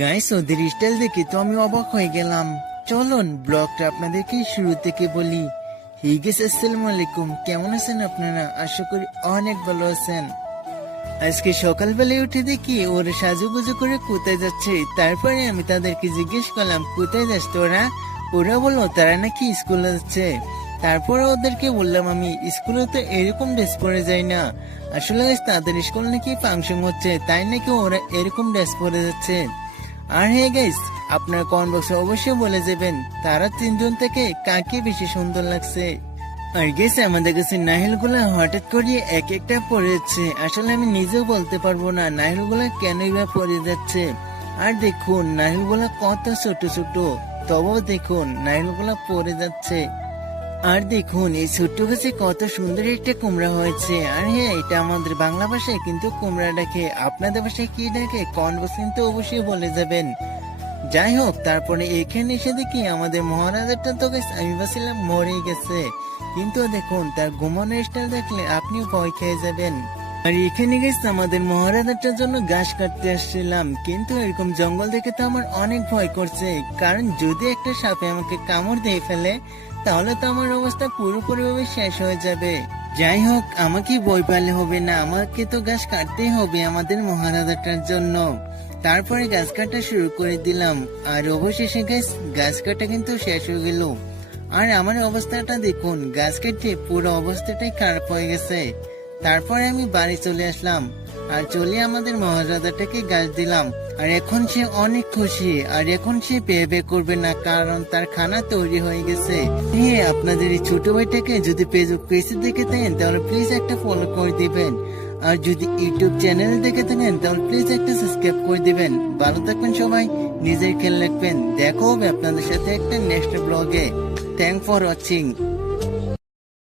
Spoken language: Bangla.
গাইস, ওদের স্টাইল দেখে তো আমি অবাক হয়ে গেলাম। চলুন ব্লগটা আপনাদেরকে শুরু থেকে বলি। হে গাইস, আসসালামু আলাইকুম। কেমন আছেন আপনারা? আশা করি অনেক ভালো আছেন। আজকে সকালবেলায় উঠে দেখি ওরা সাজুগুজু করে কোথায় যাচ্ছে। তারপরে আমি তাদেরকে জিজ্ঞেস করলাম, কোথায় যাস তোরা? ওরা বললো তারা নাকি স্কুলে যাচ্ছে। তারপরে ওদেরকে বললাম আমি, স্কুলে তো এরকম ড্রেস পরে যায় না। আসলে guys, তাদের স্কুল নাকি ফাংশন হচ্ছে, তাই নাকি ওরা এরকম ড্রেস পরে যাচ্ছে। আর হ্যাঁ গাইস, আপনার কমেন্ট বক্সে অবশ্যই বলে যাবেন তারা তিনজন থেকে কাকে বেশি সুন্দর লাগছে। আর গেছে আমাদের কাছে নাহিল গুলা হঠাৎ করে এক একটা পড়েছে। আসলে আমি নিজেও বলতে পারবো না নাহিল গুলা কেনই বা পড়ে যাচ্ছে। আর দেখুন নাহিল গুলা কত ছোট ছোট, তবুও দেখুন নাহিল গুলা পড়ে যাচ্ছে। আর দেখুন এই ছোট্ট গাছে কত সুন্দর একটা কুমড়া হয়েছে। আর হ্যাঁ, এটা আমাদের বাংলা ভাষায় কিন্তু কুমড়া ডাকে। আপনাদের ভাষায় কি ডাকে কমেন্ট বক্সে কিন্তু অবশ্যই বলে যাবেন। যাই হোক, তারপরে এখানে এসে দেখি আমাদের মহারাজাটা তো গেছে, আমি ভাবছিলাম মরে গেছে। কিন্তু দেখুন তার ঘুমানোর স্টাইল দেখলে আপনিও ভয় খেয়ে যাবেন। আর এখানে গেছে আমাদের মহারাজাটার জন্য ঘাস কাটতে আসছিলাম, কিন্তু এরকম জঙ্গল দেখে তো আমার অনেক ভয় করছে। কারণ যদি একটা সাপে আমাকে কামড় দিয়ে ফেলে, তাহলে তো আমার অবস্থা পুরোপুরিভাবে শেষ হয়ে যাবে। যাই হোক, আমাকে ভয় পেলে হবে না, আমাকে তো ঘাস কাটতেই হবে আমাদের মহারাজাটার জন্য। তারপরে গাছ কাটা শুরু করে দিলাম। আর অবশেষে গাছ কাটা কিন্তু শেষ হয়ে গেল। আর আমার অবস্থাটা দেখুন, গাছ কেটে পুরো অবস্থাটাই খারাপ হয়ে গেছে। তারপরে আমি বাড়ি চলে আসলাম, আর চলে আমাদের মহারাজাটাকে গাছ দিলাম। আর এখন সে অনেক খুশি, আর এখন সে বে করবে না, কারণ তার খানা তৈরি হয়ে গেছে। হ্যাঁ, আপনাদের এই ছোট ভাইটাকে যদি পেজে দেখে থাকেন তাহলে প্লিজ একটা ফলো করে দিবেন। আর যদি ইউটিউব চ্যানেল দেখে থাকেন তাহলে প্লিজ একটা সাবস্ক্রাইব করে দিবেন। ভালো থাকবেন সবাই, নিজের খেয়াল রাখবেন। দেখা হবে আপনাদের সাথে একটা নেক্সট ব্লগে। Thank for watching.